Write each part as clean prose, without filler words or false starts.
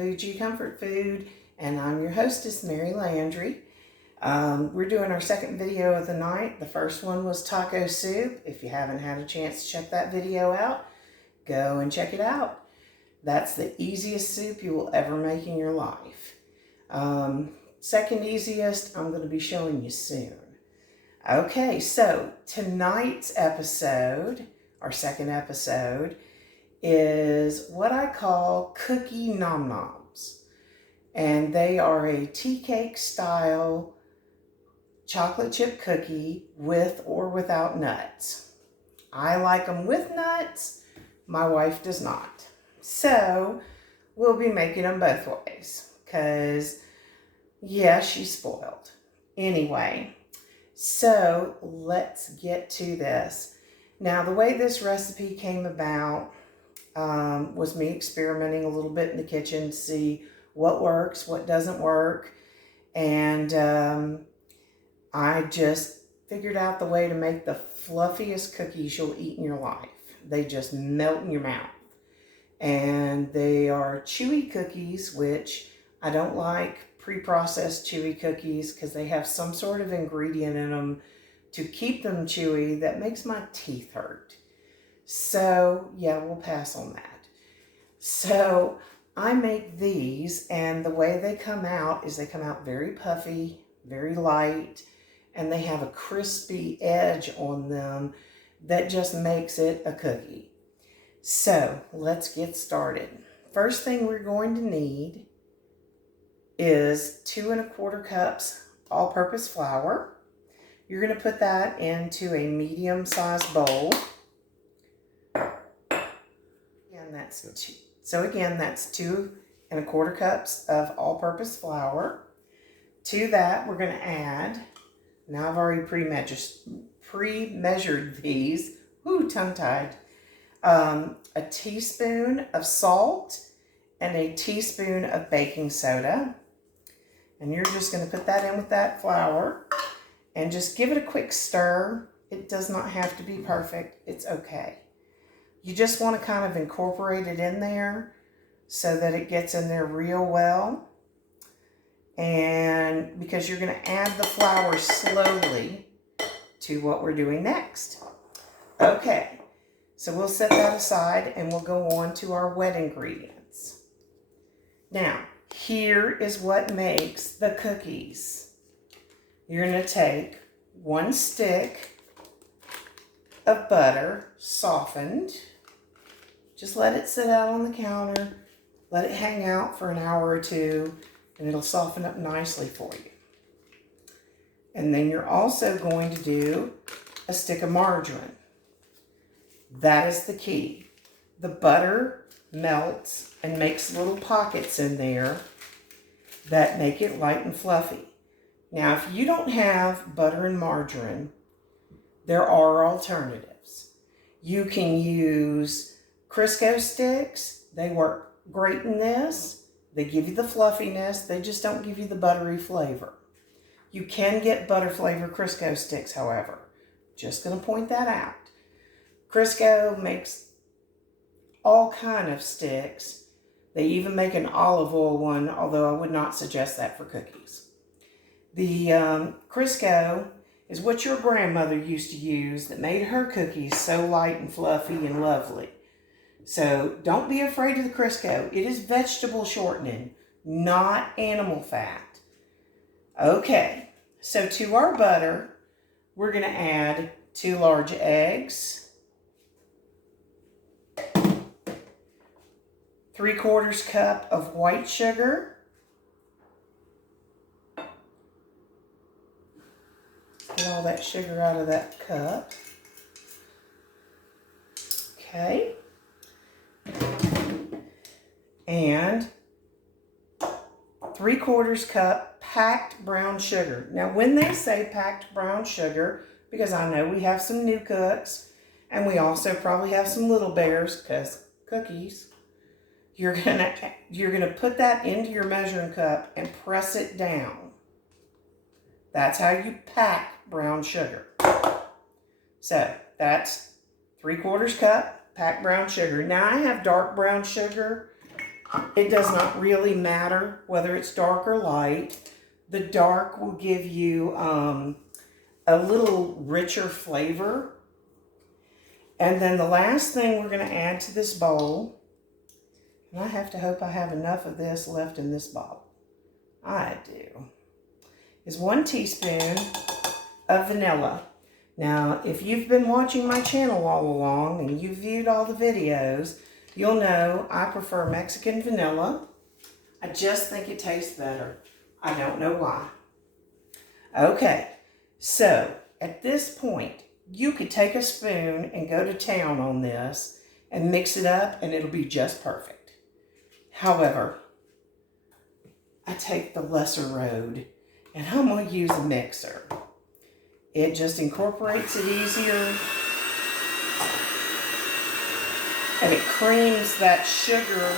Bougie Comfort Food, and I'm your hostess, Mary Landry. We're doing our second video of the night. The first one was taco soup. If you haven't had a chance to check that video out, go and check it out. That's the easiest soup you will ever make in your life. Second easiest, I'm going to be showing you soon. Okay, so tonight's episode, our second episode, is what I call cookie Nom-Noms. And they are a tea cake style chocolate chip cookie with or without nuts. I like them with nuts. My wife does not. So we'll be making them both ways because, yeah, she's spoiled. Anyway, so let's get to this. Now, the way this recipe came about was me experimenting a little bit in the kitchen to see what works, what doesn't work. And I just figured out the way to make the fluffiest cookies you'll eat in your life. They just melt in your mouth. And they are chewy cookies, which I don't like pre-processed chewy cookies because they have some sort of ingredient in them to keep them chewy that makes my teeth hurt. So yeah, we'll pass on that. So I make these, and the way they come out is they come out very puffy, very light, and they have a crispy edge on them that just makes it a cookie. So let's get started. First thing we're going to need is 2 1/4 cups all-purpose flour. You're going to put that into a medium-sized bowl. And that's 2 1/4 cups of all-purpose flour. To that, we're going to add, now I've already pre-measured these, tongue-tied, a teaspoon of salt and a teaspoon of baking soda. And you're just going to put that in with that flour and just give it a quick stir. It does not have to be perfect. It's okay. You just want to kind of incorporate it in there so that it gets in there real well. And because you're going to add the flour slowly to what we're doing next. Okay, so we'll set that aside and we'll go on to our wet ingredients. Now, here is what makes the cookies. You're going to take 1 stick of butter, softened. Just let it sit out on the counter. Let it hang out for an hour or two, and it'll soften up nicely for you. And then you're also going to do a stick of margarine. That is the key. The butter melts and makes little pockets in there that make it light and fluffy. Now, if you don't have butter and margarine, there are alternatives. You can use Crisco sticks. They work great in this. They give you the fluffiness. They just don't give you the buttery flavor. You can get butter flavored Crisco sticks, however. Just going to point that out. Crisco makes all kind of sticks. They even make an olive oil one, although I would not suggest that for cookies. The Crisco is what your grandmother used to use that made her cookies so light and fluffy and lovely. So don't be afraid of the Crisco. It is vegetable shortening, not animal fat. Okay, so to our butter, we're going to add 2 large eggs, 3/4 cup of white sugar, get all that sugar out of that cup. Okay. And 3/4 cup packed brown sugar. Now, when they say packed brown sugar, because I know we have some new cooks, and we also probably have some little bears, because cookies, you're gonna put that into your measuring cup and press it down. That's how you pack brown sugar. So that's 3/4 cup packed brown sugar. Now I have dark brown sugar. It does not really matter whether it's dark or light. The dark will give you a little richer flavor. And then the last thing we're going to add to this bowl, and I have to hope I have enough of this left in this bottle. I do. Is 1 teaspoon of vanilla. Now, if you've been watching my channel all along and you've viewed all the videos, you'll know I prefer Mexican vanilla. I just think it tastes better. I don't know why. Okay, so at this point, you could take a spoon and go to town on this and mix it up and it'll be just perfect. However, I take the lesser road and I'm going to use a mixer. It just incorporates it easier and it creams that sugar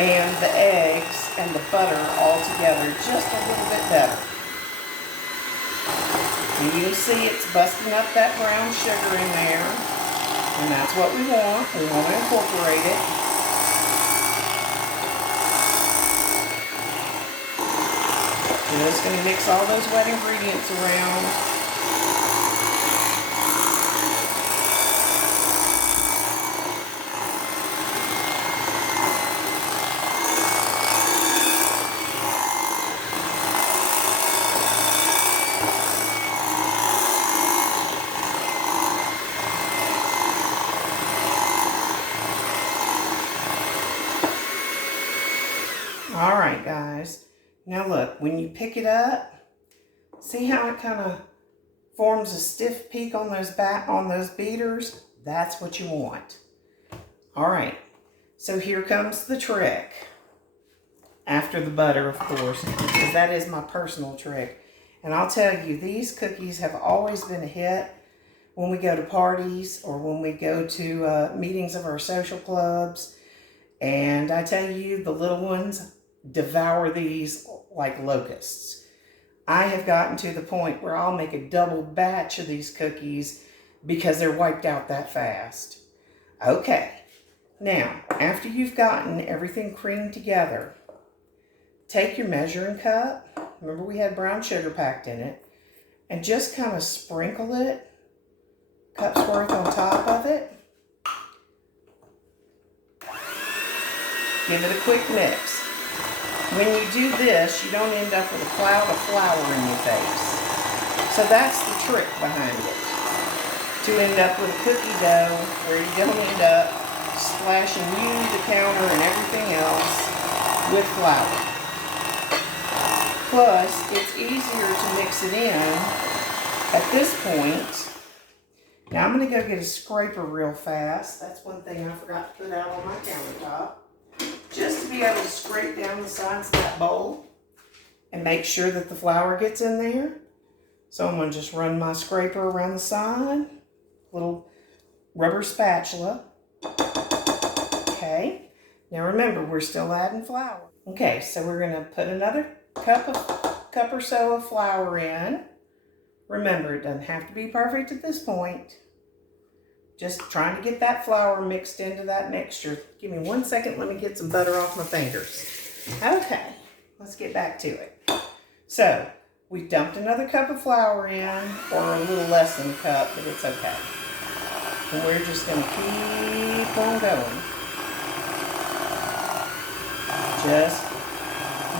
and the eggs and the butter all together just a little bit better. And you can see it's busting up that brown sugar in there, and that's what we want. We want to incorporate it. Just going to mix all those wet ingredients around. All right, guys. Now look, when you pick it up, see how it kind of forms a stiff peak on those beaters? That's what you want. All right, so here comes the trick. After the butter, of course, because that is my personal trick. And I'll tell you, these cookies have always been a hit when we go to parties or when we go to meetings of our social clubs. And I tell you, the little ones devour these like locusts. I have gotten to the point where I'll make a double batch of these cookies because they're wiped out that fast. Okay, now after you've gotten everything creamed together, take your measuring cup, remember we had brown sugar packed in it, and just kind of sprinkle it, cup's worth on top of it. Give it a quick mix. When you do this, you don't end up with a cloud of flour in your face. So that's the trick behind it. To end up with a cookie dough where you don't end up splashing you, the counter, and everything else with flour. Plus, it's easier to mix it in at this point. Now I'm going to go get a scraper real fast. That's one thing I forgot to put out on my countertop. Just to be able to scrape down the sides of that bowl and make sure that the flour gets in there. So I'm going to just run my scraper around the side, little rubber spatula. Okay, now remember we're still adding flour. Okay, so we're going to put another cup or so of flour in. Remember, it doesn't have to be perfect at this point. Just trying to get that flour mixed into that mixture. Give me 1 second, let me get some butter off my fingers. Okay, let's get back to it. So, we dumped another cup of flour in, or a little less than a cup, but it's okay. And we're just going to keep on going. Just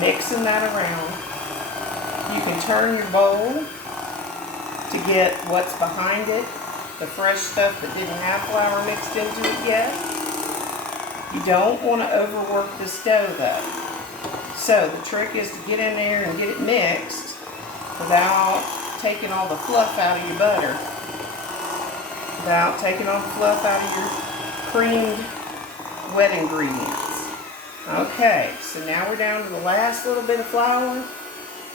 mixing that around. You can turn your bowl to get what's behind it. The fresh stuff that didn't have flour mixed into it yet. You don't want to overwork this dough though. So the trick is to get in there and get it mixed without taking all the fluff out of your butter. Without taking all the fluff out of your creamed wet ingredients. Okay, so now we're down to the last little bit of flour.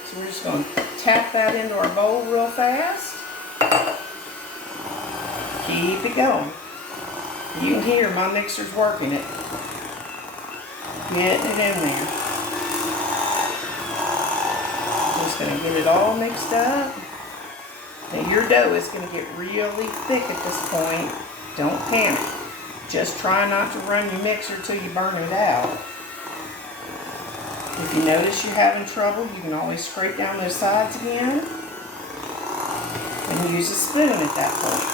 So we're just going to tap that into our bowl real fast. Keep it going. You can hear my mixer's working it. Getting it in there. Just going to get it all mixed up. Now your dough is going to get really thick at this point. Don't panic. Just try not to run your mixer till you burn it out. If you notice you're having trouble, you can always scrape down those sides again and use a spoon at that point.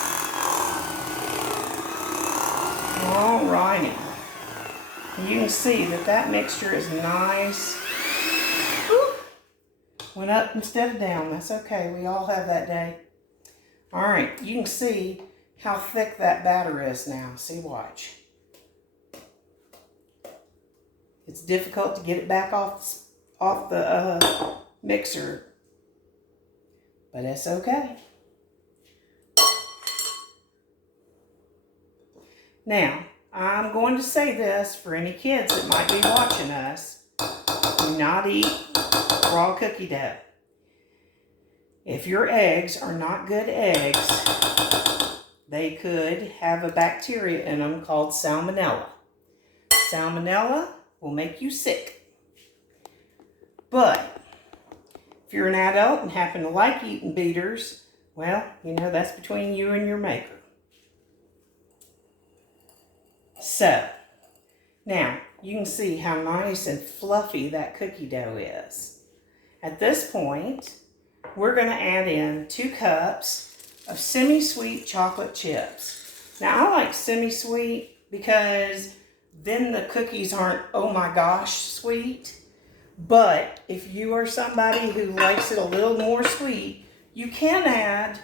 Alrighty. You can see that that mixture is nice. Whew. Went up instead of down. That's okay. We all have that day. Alright, you can see how thick that batter is now. See, watch. It's difficult to get it back off the mixer, but it's okay. Now, I'm going to say this for any kids that might be watching us. Do not eat raw cookie dough. If your eggs are not good eggs, they could have a bacteria in them called salmonella. Salmonella will make you sick. But if you're an adult and happen to like eating beaters, well, you know, that's between you and your maker. So, now you can see how nice and fluffy that cookie dough is. At this point, we're going to add in 2 cups of semi-sweet chocolate chips. Now, I like semi-sweet because then the cookies aren't, oh my gosh, sweet. But if you are somebody who likes it a little more sweet, you can add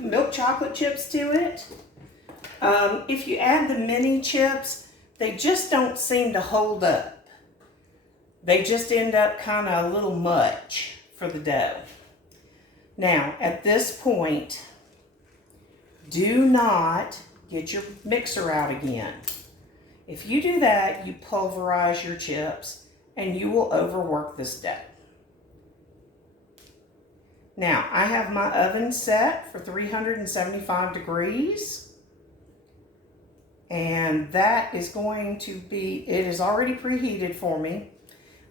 milk chocolate chips to it. If you add the mini chips, they just don't seem to hold up. They just end up kind of a little much for the dough. Now, at this point, do not get your mixer out again. If you do that, you pulverize your chips and you will overwork this dough. Now, I have my oven set for 375 degrees. And that is going to be, it is already preheated for me.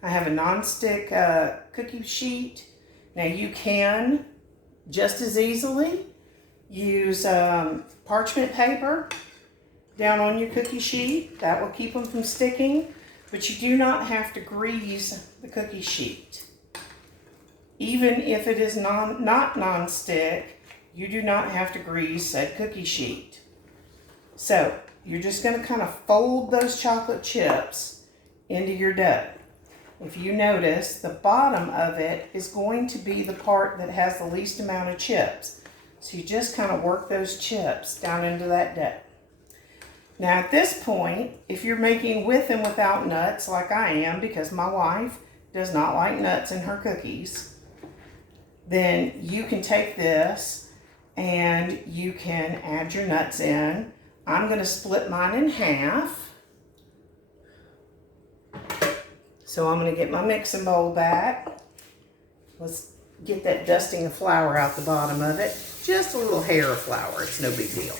I have a non-stick cookie sheet. Now you can just as easily use parchment paper down on your cookie sheet. That will keep them from sticking, but you do not have to grease the cookie sheet. Even if it is not non-stick, you do not have to grease said cookie sheet. So you're just going to kind of fold those chocolate chips into your dough. If you notice, the bottom of it is going to be the part that has the least amount of chips. So you just kind of work those chips down into that dough. Now at this point, if you're making with and without nuts like I am, because my wife does not like nuts in her cookies, then you can take this and you can add your nuts in. I'm going to split mine in half. So I'm going to get my mixing bowl back. Let's get that dusting of flour out the bottom of it. Just a little hair of flour. It's no big deal.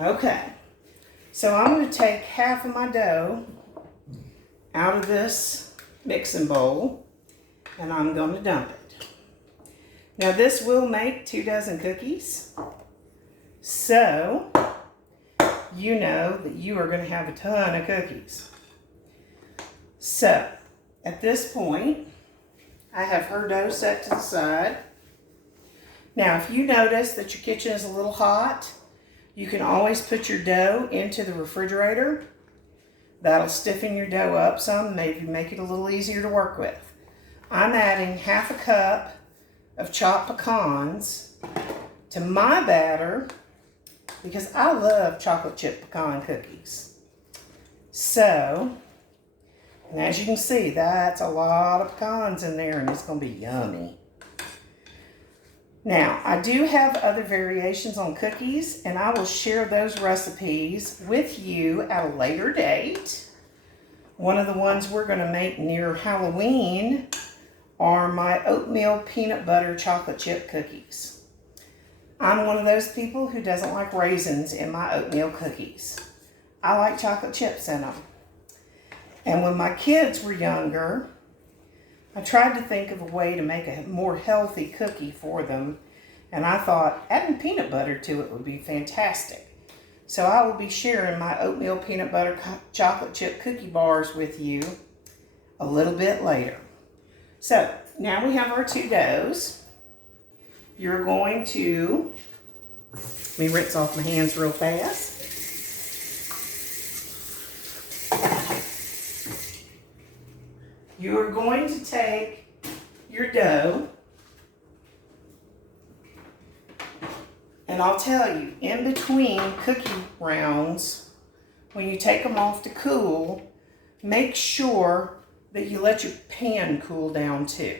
Okay. So I'm going to take half of my dough out of this mixing bowl and I'm going to dump it. Now this will make 2 dozen cookies. So you know that you are going to have a ton of cookies. So, at this point, I have her dough set to the side. Now, if you notice that your kitchen is a little hot, you can always put your dough into the refrigerator. That'll stiffen your dough up some, maybe make it a little easier to work with. I'm adding half a cup of chopped pecans to my batter because I love chocolate chip pecan cookies. So, and as you can see, that's a lot of pecans in there and it's going to be yummy. Now, I do have other variations on cookies and I will share those recipes with you at a later date. One of the ones we're going to make near Halloween are my oatmeal peanut butter chocolate chip cookies. I'm one of those people who doesn't like raisins in my oatmeal cookies. I like chocolate chips in them. And when my kids were younger, I tried to think of a way to make a more healthy cookie for them. And I thought adding peanut butter to it would be fantastic. So I will be sharing my oatmeal peanut butter chocolate chip cookie bars with you a little bit later. So now we have our two doughs. You're going to, let me rinse off my hands real fast. You're going to take your dough, and I'll tell you, in between cookie rounds, when you take them off to cool, make sure that you let your pan cool down too.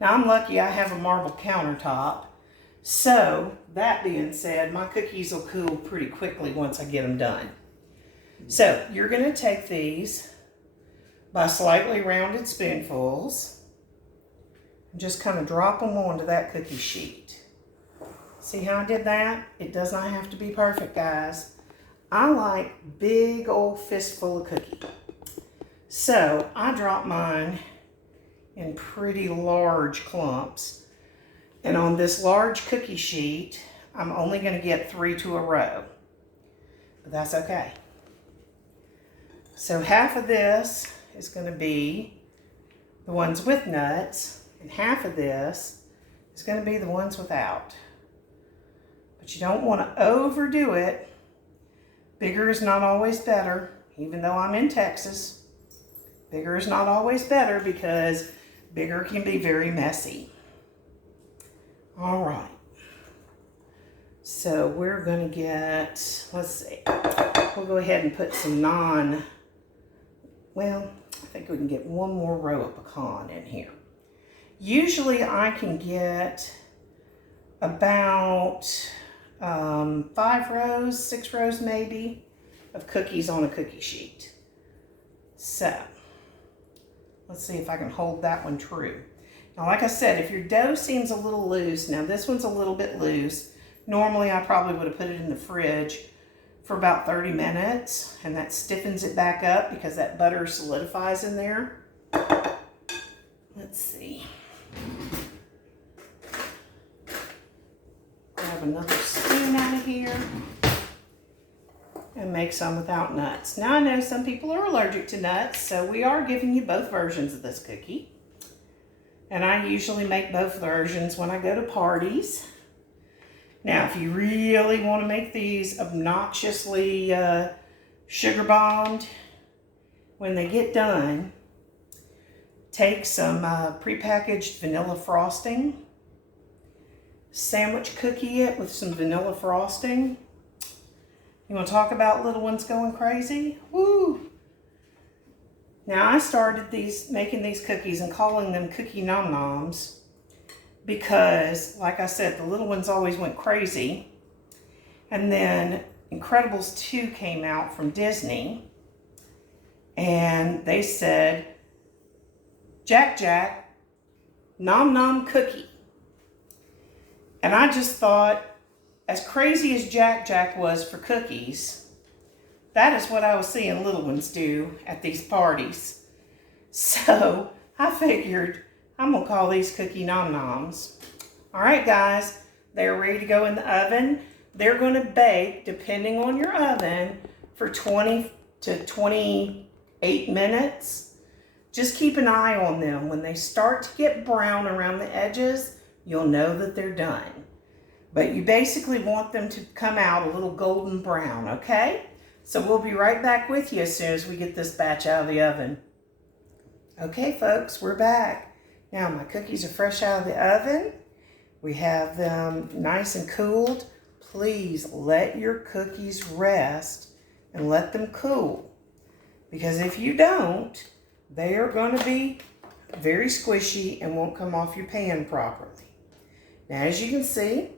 Now I'm lucky I have a marble countertop, so that being said, my cookies will cool pretty quickly once I get them done. So you're going to take these by slightly rounded spoonfuls and just kind of drop them onto that cookie sheet. See how I did that? It does not have to be perfect, guys. I like big old fistful of cookie. So I drop mine in pretty large clumps. And on this large cookie sheet, I'm only going to get 3 to a row. But that's okay. So half of this is going to be the ones with nuts, and half of this is going to be the ones without. But you don't want to overdo it. Bigger is not always better, even though I'm in Texas. Bigger is not always better because bigger can be very messy. All right. So we're going to get, let's see, we'll go ahead and put some well, I think we can get one more row of pecan in here. Usually I can get about 5 rows, 6 rows maybe, of cookies on a cookie sheet. So, let's see if I can hold that one true. Now, like I said, if your dough seems a little loose, now this one's a little bit loose. Normally, I probably would have put it in the fridge for about 30 minutes, and that stiffens it back up because that butter solidifies in there. Let's see. Grab another spoon out of here and make some without nuts. Now, I know some people are allergic to nuts, so we are giving you both versions of this cookie. And I usually make both versions when I go to parties. Now, if you really want to make these obnoxiously sugar bombed, when they get done, take some prepackaged vanilla frosting, sandwich cookie it with some vanilla frosting. You want to talk about little ones going crazy? Woo! Now, I started making these cookies and calling them cookie Nom-Noms because, like I said, the little ones always went crazy. And then Incredibles 2 came out from Disney, and they said, Jack, Nom-Nom cookie. And I just thought, as crazy as Jack was for cookies, that is what I was seeing little ones do at these parties. So I figured I'm going to call these cookie Nom-Noms. All right, guys, they're ready to go in the oven. They're going to bake, depending on your oven, for 20 to 28 minutes. Just keep an eye on them. When they start to get brown around the edges, you'll know that they're done. But you basically want them to come out a little golden brown, okay? So we'll be right back with you as soon as we get this batch out of the oven. Okay, folks, we're back. Now, my cookies are fresh out of the oven. We have them nice and cooled. Please let your cookies rest and let them cool. Because if you don't, they are going to be very squishy and won't come off your pan properly. Now, as you can see,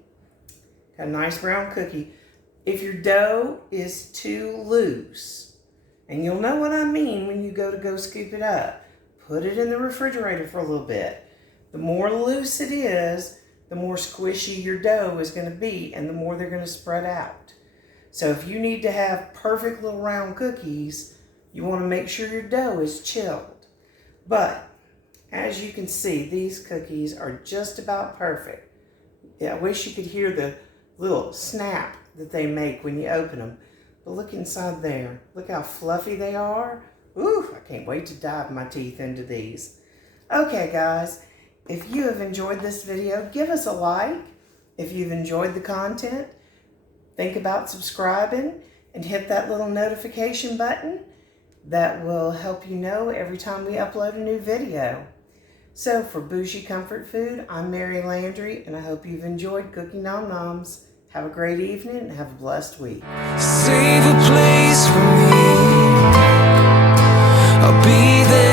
got a nice brown cookie. If your dough is too loose, and you'll know what I mean when you go scoop it up, put it in the refrigerator for a little bit. The more loose it is, the more squishy your dough is going to be, and the more they're going to spread out. So if you need to have perfect little round cookies, you want to make sure your dough is chilled. But as you can see, these cookies are just about perfect. I wish you could hear the little snap that they make when you open them. But look inside there. Look how fluffy they are. Ooh, I can't wait to dive my teeth into these. Okay, guys, if you have enjoyed this video, give us a like. If you've enjoyed the content, think about subscribing and hit that little notification button. That will help you know every time we upload a new video. So for Bougie Comfort Food, I'm Mary Landry, and I hope you've enjoyed cooking Nom-Noms. Have a great evening and have a blessed week. Save a place for me. I'll be there.